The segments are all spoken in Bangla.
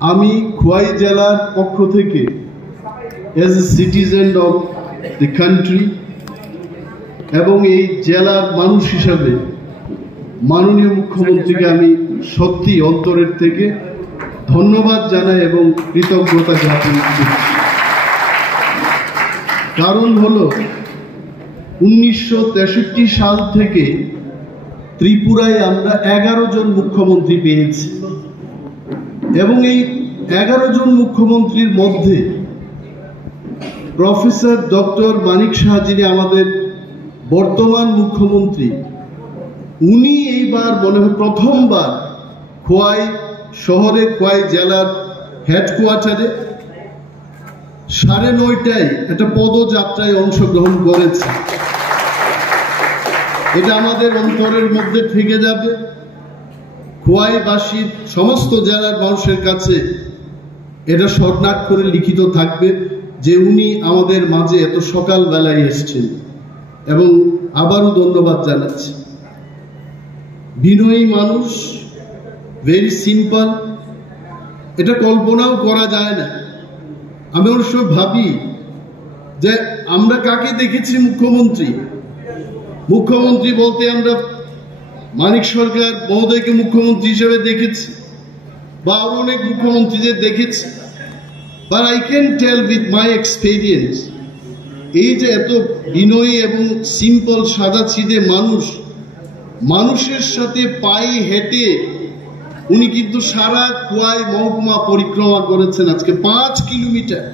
আমি খোয়াই জেলার পক্ষ থেকে as a citizen of the country এবং এই জেলার মানুষ হিসাবে মাননীয় মুখ্যমন্ত্রীকে আমি সত্যি অন্তরের থেকে ধন্যবাদ জানাই এবং কৃতজ্ঞতা জ্ঞাপন করি। কারণ হলো 1963 সাল থেকে ত্রিপুরায় আমরা 11 জন মুখ্যমন্ত্রী পেয়েছি এবং এই 11 জন মুখ্যমন্ত্রীর মধ্যে প্রফেসর ডক্টর মানিক সাহা, যিনি আমাদের বর্তমান মুখ্যমন্ত্রী, উনি এইবার মনে হয় প্রথমবার খোয়াই শহরে, খোয়াই জেলার হেডকোয়ার্টারে 9:30টায় একটা পদযাত্রায় অংশগ্রহণ করেছে। এটা আমাদের অন্তরের মধ্যে থেকে যাবে। খোয়াইবাসীর সমস্ত জেলার মানুষের কাছে এটা স্বর্ণাক্ষরে লিখিত থাকবে যে উনি আমাদের মাঝে এত সকালবেলায় এসেছেন। এবং আবারও ধন্যবাদ জানাচ্ছি। বিনয়ী মানুষ, ভেরি সিম্পল, এটা কল্পনাও করা যায় না। আমি অবশ্য ভাবি যে আমরা কাকে দেখেছি মুখ্যমন্ত্রী মুখ্যমন্ত্রী বলতে আমরা মানিক সরকার মহোদয়কে মুখ্যমন্ত্রী হিসেবে দেখেছি বা আরো অনেক মুখ্যমন্ত্রীদের দেখেছি। But I can tell with my experience, এই যে এত বিনয়ী এবং সিম্পল সাদাসিধে মানুষের সাথে পায়ে হেঁটে উনি কিন্তু সারা খোয়াই মহকুমা পরিক্রমা করেছেন আজকে 5 কিলোমিটার,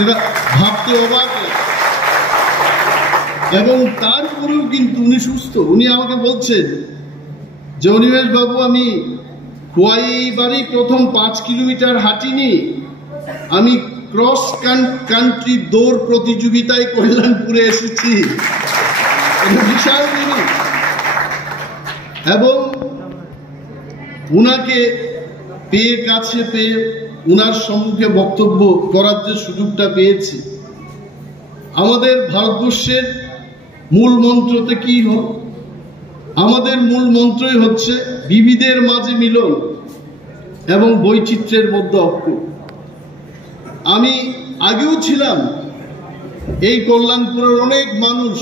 যেটা ভাবতে অবাক লাগে। এবং তারপরেও কিন্তু উনি সুস্থ। উনি আমাকে বলছেন যে অনিমেষ বাবু, আমি খোয়াই বাড়ি প্রথম 5 কিলোমিটার হাঁটিনি, আমি ক্রস কান্ট্রি দৌড় প্রতিযোগিতায় কল্যাণপুরে এসেছি। বিশাল জিনিস। এবং উনাকে কাছে পেয়ে উনার সম্মুখে বক্তব্য করার যে সুযোগটা পেয়েছি, আমাদের ভারতবর্ষের মূল মন্ত্রতে কি হল? আমাদের মূল মন্ত্রই হচ্ছে বিবিধের মাঝে মিলন এবং বৈচিত্র্যের মধ্যে ঐক্য। আমি আগেও ছিলাম এই কল্যাণপুরের অনেক মানুষ,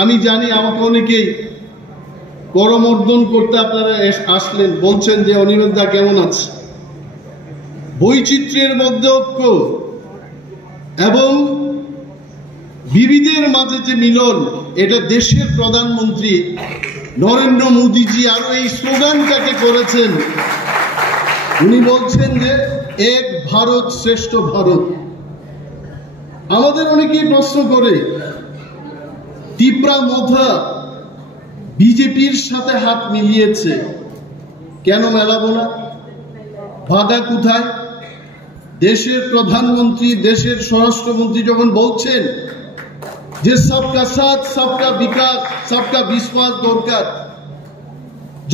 আমি জানি আমাকে অনেকেই করমর্দন করতে আপনারা আসলেন, বলছেন যে অনিমেষ দা কেমন আছে। বৈচিত্র্যের মধ্যে ঐক্য এবং বিবিধের মাঝে যে মিলন, এটা দেশের প্রধানমন্ত্রী নরেন্দ্র মোদীজি আরো এই স্লোগানটাকে করেছেন। উনি বলছেন যে এক ভারত শ্রেষ্ঠ ভারত। আমাদের অনেকেই প্রশ্ন করে তিপ্রা মধা বিজেপির সাথে হাত মিলিয়েছে, কেন মেলাবো না? বাধা কোথায়? দেশের প্রধানমন্ত্রী, দেশের স্বরাষ্ট্রমন্ত্রী যখন বলছেন যে সবকা সাথ সবকা বিকাশ সবকা বিশ্বাস দরকার,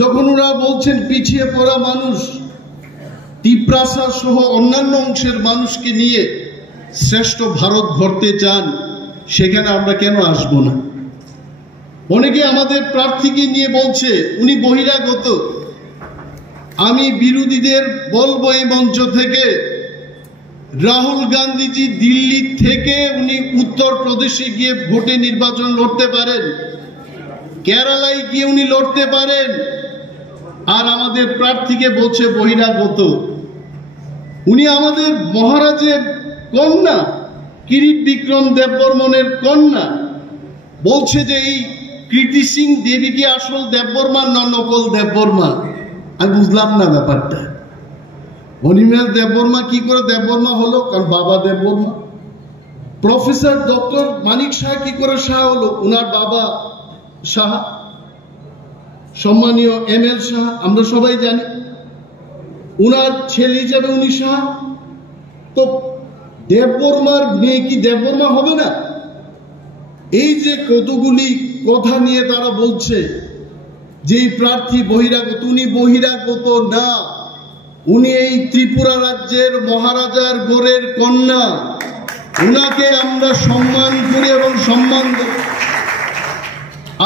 যখন ওরা বলছেন পিছিয়ে পড়া মানুষ, তিপ্রাসা সহ অন্যান্য অংশের মানুষকে নিয়ে শ্রেষ্ঠ ভারত গড়তে চান, সেখানে আমরা কেন আসবো না? অনেকে আমাদের প্রার্থীকে নিয়ে বলছে উনি বহিরাগত। আমি বিরোধীদের বলবো এই মঞ্চ থেকে, রাহুল গান্ধীজি দিল্লি থেকে উনি উত্তরপ্রদেশে গিয়ে ভোটে নির্বাচন লড়তে পারেন, কেরালায় গিয়ে উনি লড়তে পারেন, আর আমাদের প্রার্থীকে বলছে বহিরাগত। উনি আমাদের মহারাজের কন্যা, কিরিট বিক্রম দেববর্মনের কন্যা, বলছে যে এই কীর্তি সিং দেবী কি আসল দেববর্মা না নকল দেববর্মা? আমি বুঝলাম না ব্যাপারটা। অনিমেষ দেববর্মা কি করে দেববর্মা হলো? কারণ বাবা দেববর্মা। প্রফেসর ডক্টর মানিক সাহা কি করে সাহা হলো? উনার বাবা সাহা, সম্মানীয় ML সাহা, আমরা সবাই জানি। উনার ছেলে হিসেবে উনি সাহা। তো দেববর্মার মেয়ে কি দেববর্মা হবে না? এই যে কতগুলি কথা নিয়ে তারা বলছে যে এই প্রার্থী বহিরাগত, উনি বহিরাগত না, উনি এই ত্রিপুরা রাজ্যের মহারাজার গোরের কন্যা। উনাকে আমরা সম্মান করি এবং সম্মান দেব।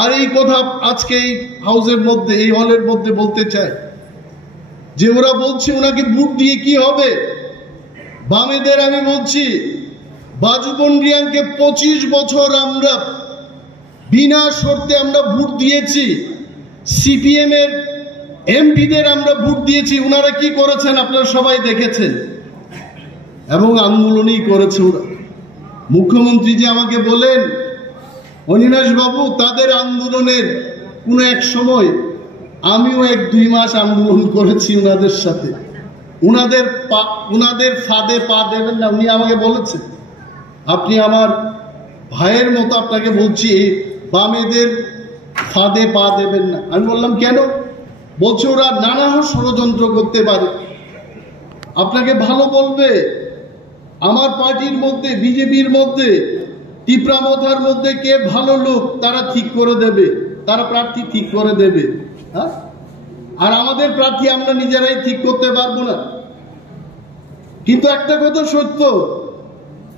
আর এই কথা আজকে এই হাউসের মধ্যে, এই হলের মধ্যে বলতে চাই। যে ওরা বলছে ওনাকে ভোট দিয়ে কি হবে। বামেদের আমি বলছি, বাজুবন রিয়াংকে 25 বছর আমরা বিনা শর্তে আমরা ভোট দিয়েছি। সিপিএম এর এমপিদের আমরা ভোট দিয়েছি। ওনারা কি করেছেন আপনারা সবাই দেখেছেন, এবং আন্দোলনই করেছে ওরা। মুখ্যমন্ত্রী যে আমাকে বলেন, অনিমেষ বাবু, তাদের আন্দোলনের কোনো এক সময় আমিও 1-2 মাস আন্দোলন করেছি ওনাদের সাথে। ওনাদের ফাঁদে পা দেবেন না। উনি আমাকে বলেছেন, আপনি আমার ভাইয়ের মতো, আপনাকে বলছি, এই বামেদের ফাঁদে পা দেবেন না। আমি বললাম কেন? বলছে ওরা নানা ষড়যন্ত্র করতে পারে। আপনাকে ভালো বলবে, আমার পার্টির মধ্যে, বিজেপির মধ্যে, টিপ্রামথার মধ্যে কে ভালো লোক তারা ঠিক করে দেবে, তারা প্রার্থী ঠিক করে দেবে। হ্যাঁ, আর আমাদের প্রার্থী আমরা নিজেরাই ঠিক করতে পারবো না। কিন্তু একটা কথা সত্য,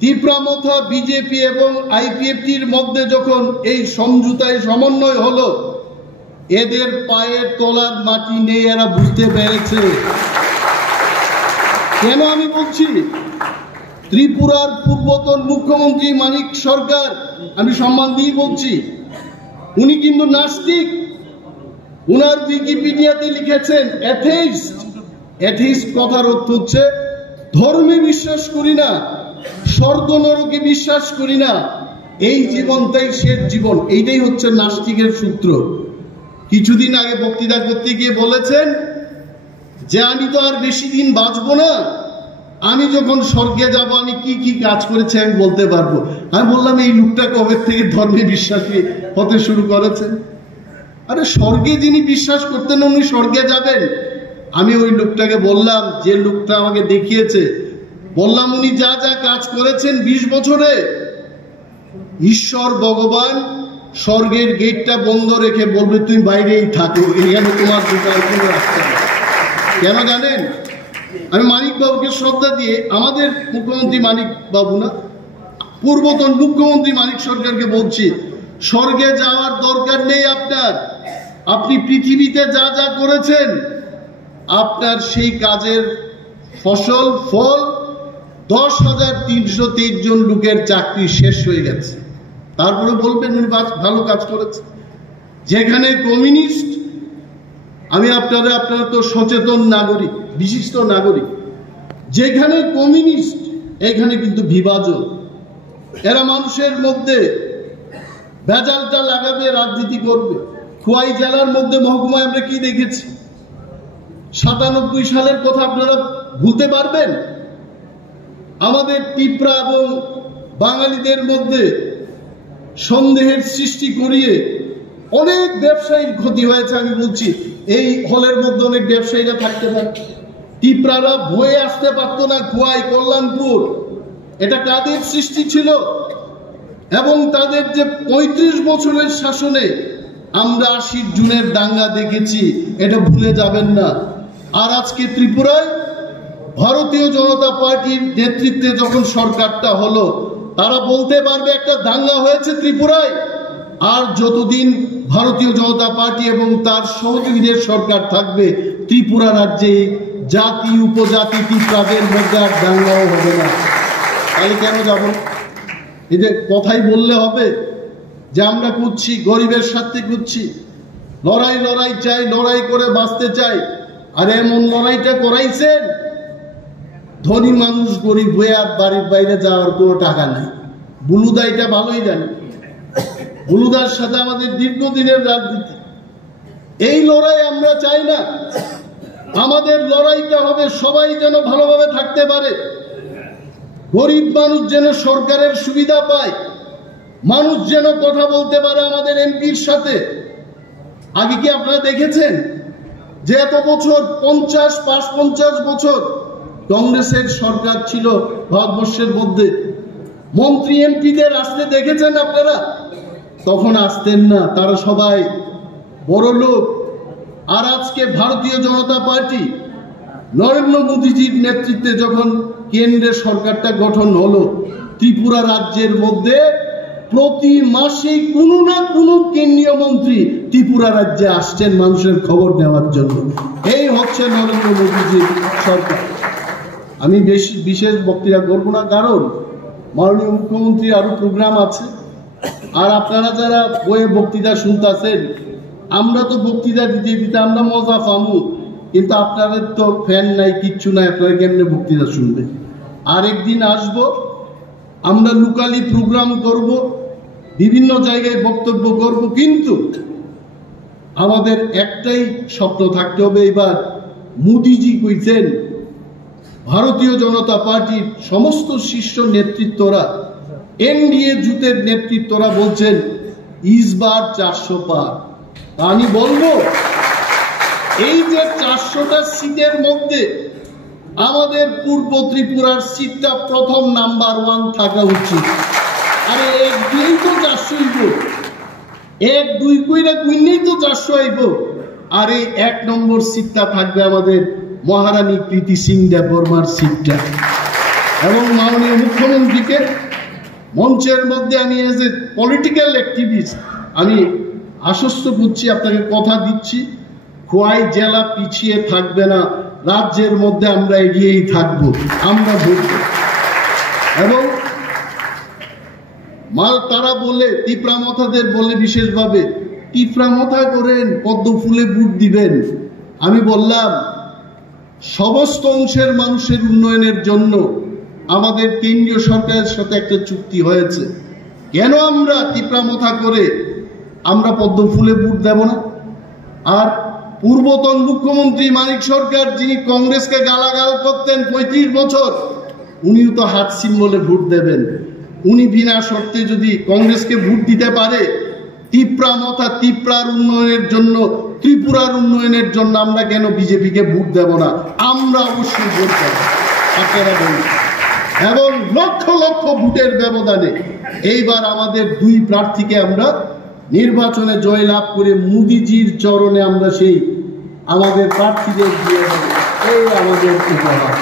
টিপ্রামথা, বিজেপি এবং আইপিএফটির মধ্যে যখন এই সমঝোতায় সমন্বয় হলো, এদের পায়ের তলার মাটি নেই, এরা বুঝতে পেরেছে। কেন আমি বলছি? ত্রিপুরার পূর্বতন মুখ্যমন্ত্রী মানিক সরকার, আমি সম্মান দিয়ে বলছি, উনি কিন্তু নাস্তিক। উনার উইকিপিডিয়াতে লিখেছেন অ্যাথেইস্ট। অ্যাথেইস্ট কথার অর্থ হচ্ছে ধর্মে বিশ্বাস করি না, স্বর্গ নরকে বিশ্বাস করি না, এই জীবনটাই শেষ জীবন। এইটাই হচ্ছে নাস্তিকের সূত্র। কিছুদিন আগে বক্তৃতা করতে গিয়ে বলেছেন যে আমি তো আর বেশি দিন বাঁচবো না, আমি যখন স্বর্গে যাব আমি কি কি কাজ করেছি আমি বলতে পারবো। আমি বললাম, এই লোকটা কবে থেকে ধর্মে বিশ্বাসী হতে শুরু করেছেন? আরে স্বর্গে যিনি বিশ্বাস করতেন উনি স্বর্গে যাবেন। আমি ওই লোকটাকে বললাম, যে লোকটা আমাকে দেখিয়েছে, বললাম উনি যা যা কাজ করেছেন 20 বছরে, ঈশ্বর ভগবান স্বর্গের গেটটা বন্ধ রেখে বলবে তুমি বাইরেই থাকো, এখানে তোমার দোকান কোনো রাস্তা নেই। কেন জানেন? আমি মানিক বাবুকে শ্রদ্ধা দিয়ে, আমাদের মুখ্যমন্ত্রী মানিক বাবু না, পূর্বতন মুখ্যমন্ত্রী মানিক সরকারকে বলছি, স্বর্গে যাওয়ার দরকার নেই আপনার। আপনি পৃথিবীতে যা যা করেছেন, আপনার সেই কাজের ফল 10,323 জন লোকের চাকরি শেষ হয়ে গেছে। তারপরে বলবেন উনি ভালো কাজ করেছে। যেখানে কমিউনিস্ট, আমি আপনারা তো সচেতন নাগরিক, বিশিষ্ট নাগরিক, যেখানে কমিউনিস্ট এখানে কিন্তু বিভাজন। এরা মানুষের মধ্যে ভেজালটা লাগাবে, রাজনীতি করবে। খোয়াই জেলার মধ্যে মহকুমায় আমরা কি দেখেছি? 97 সালের কথা আপনারা ভুলতে পারবেন? আমাদের টিপ্রা এবং বাঙালিদের মধ্যে সন্দেহের সৃষ্টি করিয়ে অনেক ব্যবসায়ীর ক্ষতি হয়েছে। আমি বলছি, এই হলের মধ্যে অনেক ব্যবসায়ীরা থাকতে পারত, টিপ্রারা ভয়ে আসতে পারতো না। খোয়াই, কল্যাণপুর, এটা কাদের সৃষ্টি ছিল? এবং তাদের যে 35 বছরের শাসনে আমরা 80 জুনের দাঙ্গা দেখেছি, এটা ভুলে যাবেন না। আর আজকে ত্রিপুরায় ভারতীয় জনতা পার্টির নেতৃত্বে যখন সরকারটা হলো, তারা বলতে পারবে একটা দাঙ্গা হয়েছে ত্রিপুরায়। আর যতদিন ভারতীয় জনতা পার্টি এবং তার সহযোগীদের সরকার থাকবে, ত্রিপুরা রাজ্যে জাতি উপজাতি ত্রিপুরাদের মধ্যে আর দাঙ্গাও হবে না। তাহলে কেন যাব? এই যে কথাই বললে হবে যে আমরা করছি, গরিবের সাথে করছি, লড়াই চাই, লড়াই করে বাঁচতে চাই। আর এমন লড়াইটা করাইছেন, ধনী মানুষ গরিব হয়ে আর বাড়ির বাইরে যাওয়ার কোনো টাকা নাই। বুলুদা এটা ভালোই জানে, বুলুদার সাথে আমাদের দীর্ঘদিনের রাজনীতি। এই লড়াই আমরা চাই না। আমাদের লড়াইটা হবে সবাই যেন ভালোভাবে থাকতে পারে, গরিব মানুষ যেন সরকারের সুবিধা পায়, মানুষ যেন কথা বলতে পারে আমাদের এমপির সাথে। আগে কি আপনারা দেখেছেন যে এত বছর 50 বছর কংগ্রেসের সরকার ছিল ভারতবর্ষের মধ্যে, মন্ত্রী এমপিদের আসতে দেখেছেন আপনারা? তখন আসতেন না, তারা সবাই বড় লোক। আর আজকে ভারতীয় জনতা পার্টি নরেন্দ্র মোদীজির নেতৃত্বে যখন কেন্দ্রের সরকারটা গঠন হলো, ত্রিপুরা রাজ্যের মধ্যে প্রতি মাসে কোনো না কোনো কেন্দ্রীয় মন্ত্রী ত্রিপুরা রাজ্যে আসছেন মানুষের খবর নেওয়ার জন্য। এই হচ্ছে নরেন্দ্র মোদীজির সরকার। আমি বিশেষ বক্তৃতা করবো না, কারণ মাননীয় মুখ্যমন্ত্রী আরো প্রোগ্রাম আছে। আর আপনারা যারা বইয়ে বক্তৃতা শুনতেছেন, আমরা তো বক্তৃতা দিতে দিতে আমরা মজা পামু, কিন্তু আপনাদের তো ফ্যান নাই, কিচ্ছু নাই, আপনারা কেমনে বক্তৃতা শুনবেন। আরেকদিন আসবো, আমরা লোকালি প্রোগ্রাম করব, বিভিন্ন জায়গায় বক্তব্য করব, কিন্তু আমাদের একটাই স্বপ্ন থাকতে হবে। এবার মোদিজি কইছেন, ভারতীয় জনতা পার্টির সমস্ত শীর্ষ নেতৃত্বরা, এনডিএ জোটের নেতৃত্বরা বলছেন ইসবার 400 পার। আমি বলবো, এই যে 400টা সিটের মধ্যে আমাদের পূর্ব ত্রিপুরার সিটটা প্রথম নাম্বার 1 থাকা উচিত। আরে 1-2 তো 400 হইব, 1-2 কইরা কইলেই তো 400 হইব। আর এই 1 নম্বর সিটটা থাকবে আমাদের মহারানী প্রীতি সিং দেববর্মার সিটটা। এবং মাননীয় মুখ্যমন্ত্রীকে মঞ্চের মধ্যে আমি এজ এ পলিটিক্যাল অ্যাক্টিভিস্ট আমি আশ্বস্ত করছি, আপনাকে কথা দিচ্ছি, খোয়াই জেলা পিছিয়ে থাকবে না, রাজ্যের মধ্যে আমরা এগিয়েই থাকবো, আমরা ভোট। এবং তারা বলে, টিপরামথাদের বলে বিশেষভাবে, টিপরামথা করেন, পদ্ম ফুলে ভোট দিবেন। আমি বললাম, সমস্ত অংশের মানুষের উন্নয়নের জন্য আমাদের কেন্দ্রীয় সরকারের সাথে একটা চুক্তি হয়েছে, কেন আমরা টিপরামথা করে আমরা পদ্ম ফুলে ভোট দেব না? আর পূর্বতন মুখ্যমন্ত্রী মানিক সরকার, যিনি কংগ্রেসকে গালাগাল করতেন 35 বছর, উনিও তো হাত সিম্বলে ভোট দেবেন। উনি বিনা শর্তে যদি কংগ্রেসকে ভোট দিতে পারে, টিপরামথা, ত্রিপুরার উন্নয়নের জন্য, ত্রিপুরার উন্নয়নের জন্য আমরা কেন বিজেপিকে ভোট দেব না? আমরা অবশ্যই ভোট দেব, আপনারা বলুন। এবং লক্ষ লক্ষ ভোটের ব্যবধানে এইবার আমাদের 2 প্রার্থীকে আমরা নির্বাচনে জয়লাভ করে মোদিজির চরণে আমরা সেই আমাদের প্রার্থীদের দিয়ে দেব। এই আমাদের উপহার।